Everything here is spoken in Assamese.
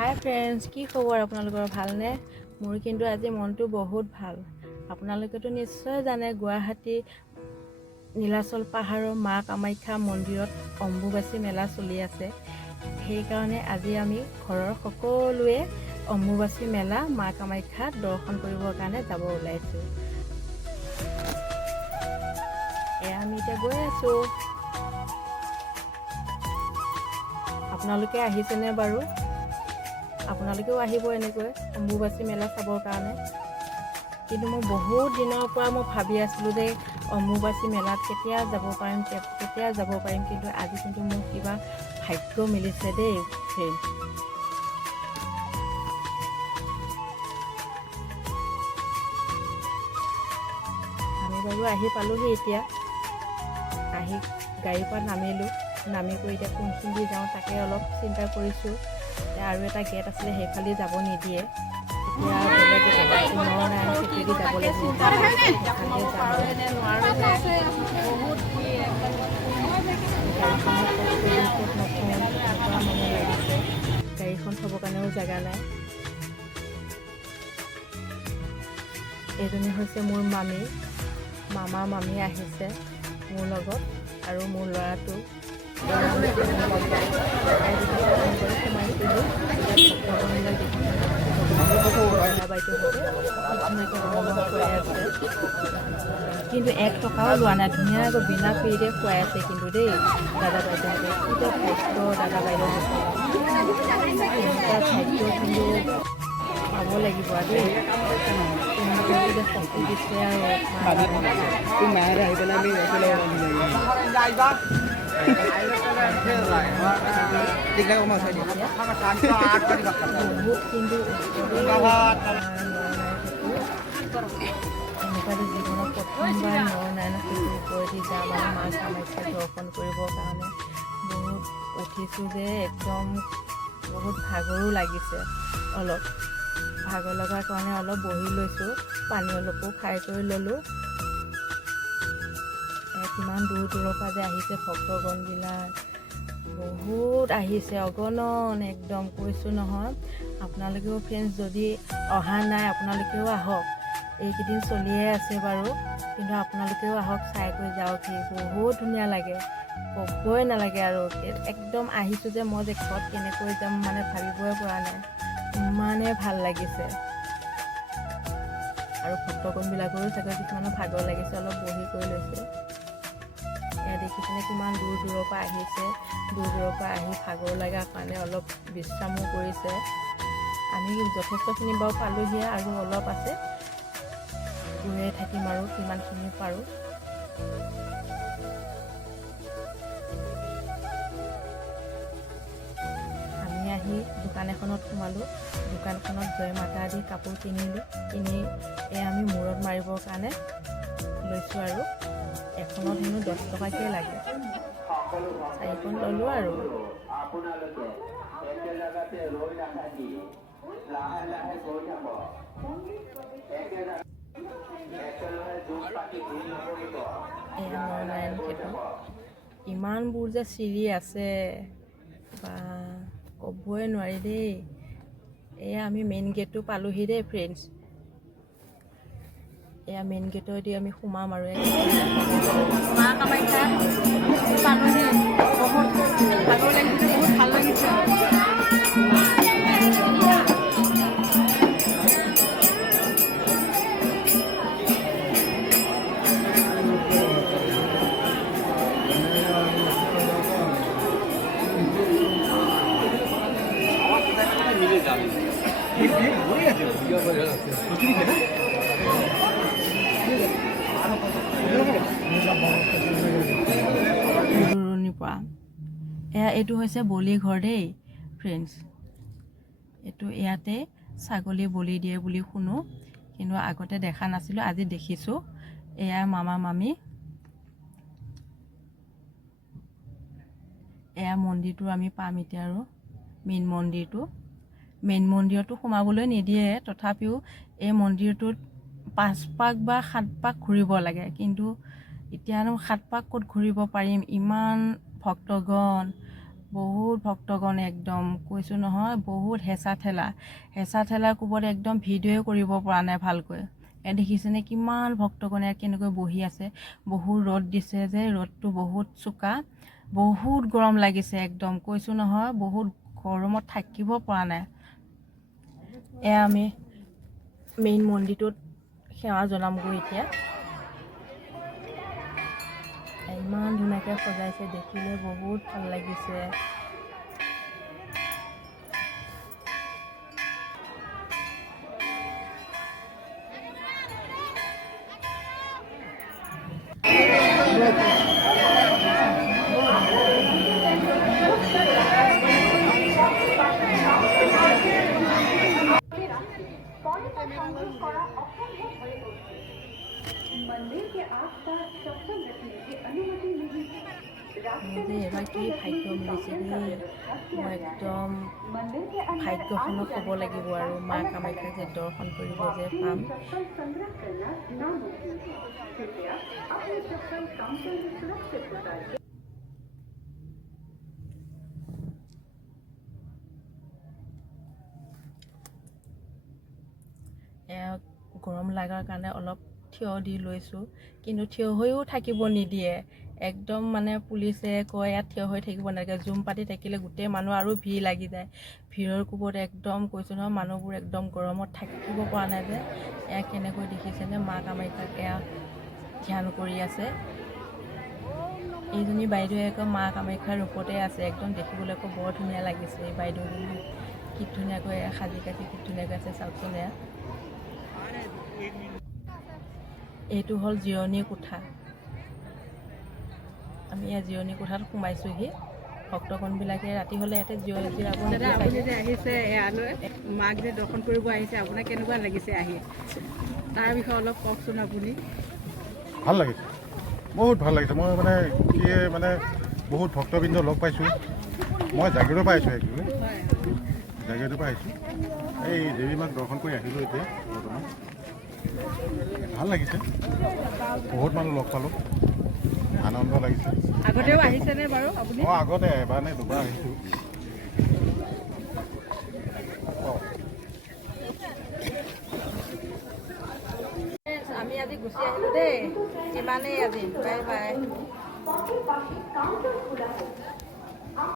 হাই ফ্ৰেণ্ডছ, কি খবৰ আপোনালোকৰ? ভালনে? মোৰ কিন্তু আজি মনটো বহুত ভাল। আপোনালোকেতো নিশ্চয় জানে গুৱাহাটী নীলাচল পাহাৰৰ মা কামাখ্যা মন্দিৰত অম্বুবাচী মেলা চলি আছে। সেইকাৰণে আজি আমি ঘৰৰ সকলোৱে অম্বুবাচী মেলা মা কামাখ্যাত দৰ্শন কৰিবৰ কাৰণে যাব ওলাইছোঁ। আমি এতিয়া গৈ আছোঁ। আপোনালোকে আহিছেনে বাৰু? আপোনালোকেও আহিব এনেকৈ অম্বুবাচী মেলা চাবৰ কাৰণে। কিন্তু মই বহুত দিনৰ পৰা মই ভাবি আছিলোঁ যে অম্বুবাচী মেলাত কেতিয়া যাব পাৰিম, কিন্তু আজি কিন্তু মোৰ কিবা ভাগ্য মিলিছে দেই ফ্ৰেণ্ড। আমি বাৰু আহি পালোহি। এতিয়া আহি গাড়ীৰ পৰা নামি কৰি এতিয়া কোনখিনি যাওঁ তাকে অলপ চিন্তা কৰিছোঁ। আৰু এটা গেট আছিলে, সেইফালে যাব নিদিয়ে। এতিয়া বেলেগ নৰনাৰায়ণ সেতুৱেদি যাব লাগিব। গাড়ীখন থ'বৰ কাৰণেও জেগা নাই। এইজনী হৈছে মোৰ মামী আহিছে মোৰ লগত, আৰু মোৰ ল'ৰাটো। কিন্তু 1 টকাও লোৱা নাই, ধুনীয়াকৈ বিনা ফ্ৰীতে খুৱাই আছে কিন্তু দেই দাদা বাইদেউহঁতে। কি যে ভাগ্য দাদা বাইদেউহঁতৰ, ভাগ্য কিন্তু পাব লাগিব আৰু দেই। তেওঁলোকে শক্তি দিছে আৰু বহুত কিন্তু এনেকুৱাটো জীৱনত প্ৰথমবাৰ নৰনাৰায়ণ সেতুৰ ওপৰেদি যাম আৰু মা কামাখ্যাক দৰ্শন কৰিবৰ কাৰণে। বহুত উঠিছোঁ যে একদম বহুত ভাগৰো লাগিছে। অলপ ভাগৰ লগাৰ কাৰণে অলপ বহি লৈছোঁ, পানী অলপো খাই কৰি ল'লোঁ। কিমান দূৰৰ পৰা যে আহিছে ভক্তগণবিলাক, বহুত আহিছে, অগণন একদম কৈছোঁ নহয়। আপোনালোকেও ফ্ৰেণ্ডছ যদি অহা নাই, আপোনালোকেও আহক। এইকেইদিন চলিয়ে আছে বাৰু, কিন্তু আপোনালোকেও আহক, চাই কৰি যাওকহি। বহুত ধুনীয়া লাগে, ক'বই নালাগে আৰু। একদম আহিছোঁ যে মই যে ঘৰত কেনেকৈ যাম মানে ভাবিবই পৰা নাই, ইমানেই ভাল লাগিছে। আৰু ভক্তগণবিলাকৰো চাগৈ কিছুমানৰ ভাগৰ লাগিছে, অলপ বহি কৰি লৈছে। দেখিছেনে কিমান দূৰৰ পৰা আহিছে। দূৰৰ পৰা আহি ভাগৰ লগাৰ কাৰণে অলপ বিশ্ৰামো কৰিছে। আমি যথেষ্টখিনি বাৰু পালোহিয়ে, আৰু অলপ আছে, গৈয়ে থাকিম আৰু কিমানখিনি পাৰোঁ। আমি আহি দোকান এখনত সোমালোঁ। দোকানখনত জয় মাতা দি কাপোৰ কিনি আমি মূৰত মাৰিবৰ কাৰণে লৈছোঁ। আৰু এখনত হেনো 10 টকাকৈ লাগে, 4খন ল'লোঁ। আৰু নৰনাৰায়ণ সেতু, ইমানবোৰ যে চিৰি আছে বা ক'বই নোৱাৰি দেই। এয়া আমি মেইন গেটটো পালোহি দেই ফ্ৰেণ্ডছ। এয়া মেইন গেটেদি আমি সোমাম আৰু মা কামাখ্যা পালোহি। বহুত ভাগৰ লাগিছে, বহুত ভাল লাগিছে। দূৰণিৰ পৰা এইটো হৈছে বলি ঘৰ দেই ফ্ৰেণ্ডছ। ইয়াতে ছাগলী বলি দিয়ে বুলি শুনো, কিন্তু আগতে দেখা নাছিলোঁ, আজি দেখিছোঁ। এয়া মামী। এয়া মন্দিৰটো আমি পাম এতিয়া, আৰু মেইন মন্দিৰতো সোমাবলৈ নিদিয়ে। তথাপিও এই মন্দিৰটোত 5 পাক বা 7 পাক ঘূৰিব লাগে, কিন্তু এতিয়ানো 7 পাক ক'ত ঘূৰিব পাৰিম। ইমান ভক্তগণ, বহুত ভক্তগণ একদম কৈছোঁ নহয়, বহুত হেঁচা ঠেলাৰ কোবত একদম ভিডিঅ'ই কৰিব পৰা নাই ভালকৈ। দেখিছেনে কিমান ভক্তগণে কেনেকৈ বহি আছে। বহুত ৰ'দ দিছে যে, ৰ'দটো বহুত চোকা, বহুত গৰম লাগিছে একদম কৈছোঁ নহয়, বহুত গৰমত থাকিব পৰা নাই। এয়া আমি মেইন মন্দিৰটোত সেৱা জনামগৈ এতিয়া। ইমান ধুনীয়াকৈ সজাইছে, দেখিলে বহুত ভাল লাগিছে। মোৰ যে এবাৰ কি ভাগ্য মিলিছে দেই, মই একদম ভাগ্যখনত হ'ব লাগিব আৰু মা কামাখ্যাক যে দৰ্শন কৰিব যে পাম। গৰম লগাৰ কাৰণে অলপ থিয় দি লৈছোঁ, কিন্তু থিয় হৈও থাকিব নিদিয়ে একদম। মানে পুলিচে কয় ইয়াত থিয় হৈ থাকিব নালাগে, জুম পাতি থাকিলে গোটেই মানুহ আৰু ভিৰ লাগি যায়। ভিৰৰ কোবত একদম কৈছোঁ নহয়, মানুহবোৰ একদম গৰমত থাকিব পৰা নাই যে। এয়া কেনেকৈ দেখিছেনে মা কামাখ্যাক এয়া ধ্যান কৰি আছে। এইজনী বাইদেৱে আকৌ মা কামাখ্যাৰ ৰূপতে আছে, একদম দেখিবলৈ আকৌ বৰ ধুনীয়া লাগিছে। এই বাইদেউজনী কি ধুনীয়াকৈ সাজি কাচি কি ধুনীয়াকৈ আছে চাওকচোন। এয়া এইটো হ'ল জিৰণি কোঠা। আমি ইয়াত জিৰণি কোঠাত সোমাইছোঁহি। ভক্তগণবিলাকে ৰাতি হ'লে ইয়াতে জিৰাব নিদিয়ে। আপুনি যে আহিছে ইয়ালৈ মাক যে দৰ্শন কৰিব আহিছে, আপোনাৰ কেনেকুৱা লাগিছে আহি? তাৰ বিষয়ে অলপ কওকচোন আপুনি। ভাল লাগিছে, বহুত ভাল লাগিছে। মই মানে বহুত ভক্তবৃন্দ লগ পাইছোঁ। মই জাগিৰোডৰ পৰা আহিছোঁ, একচুৱেলি জাগিৰোডৰ পৰা আহিছোঁ। এই দেৱী মাক দৰ্শন কৰি আহিলোঁ এতিয়া বৰ্তমান। ভাল লাগিছে, বহুত মানুহ লগ পালোঁ, আনন্দ লাগিছে। আগতেও আহিছেনে বাৰু আপুনি? মই আগতে এবাৰ নে দুবাৰ আহিছোঁ। আমি আজি গুচি আহিলোঁ দেই, ইমানেই আজি, বাই বাই।